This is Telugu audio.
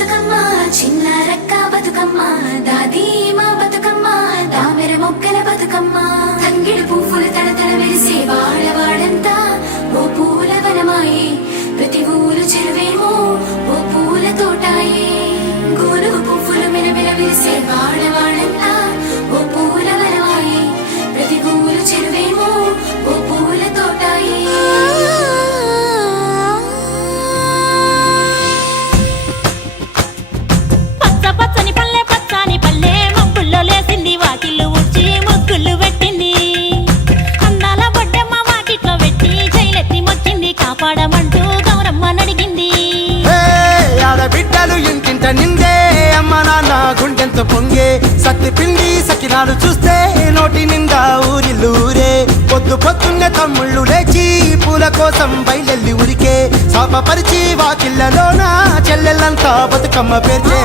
బతుకమ్మ చిన్న రక్క బతుకమ్మ దాది మా బతుకమ్మ దామెర మొక్కల బతుకమ్మ తంగిడి పువ్వులు తడతడ వెలిసే వాడవాడంతా ఓ పూల వనమాయే ప్రతి ఊరు చెరువేమో ఓ పూల తోటాయే గోనుగు పువ్వులు మెలమెల వెలిసే వాడవాడంతా ఓ పూల వనమాయే ప్రతి ఊరు చెరువేమో ఓ పూల తోటాయే పచ్చని పల్లె పచ్చని పల్లె మబ్బుల్లో లేసింది వాకిళ్ళు ఊడ్చి ముగ్గులు పెట్టింది అందాల బొడ్డమ్మ వాకిట్లో పెట్టి జైలెత్తి మొక్కింది కాపాడమంటూ గౌరమ్మ నడిగింది ఆడబిడ్డలు ఇంటింట నిందే అమ్మ నాన్న గుండెంతో పొంగే సత్తి పిండి సకినాలు చూస్తే నోటి నిండా ఊరిల్లూరే పొద్దు పొద్దున్నే తమ్ముళ్ళు లేచి పూల కోసం బయలెల్లి ఉరికే శాపపరిచి వాకిళ్ళలోన చెల్లెళ్ళంతా బతుకమ్మ పేర్చే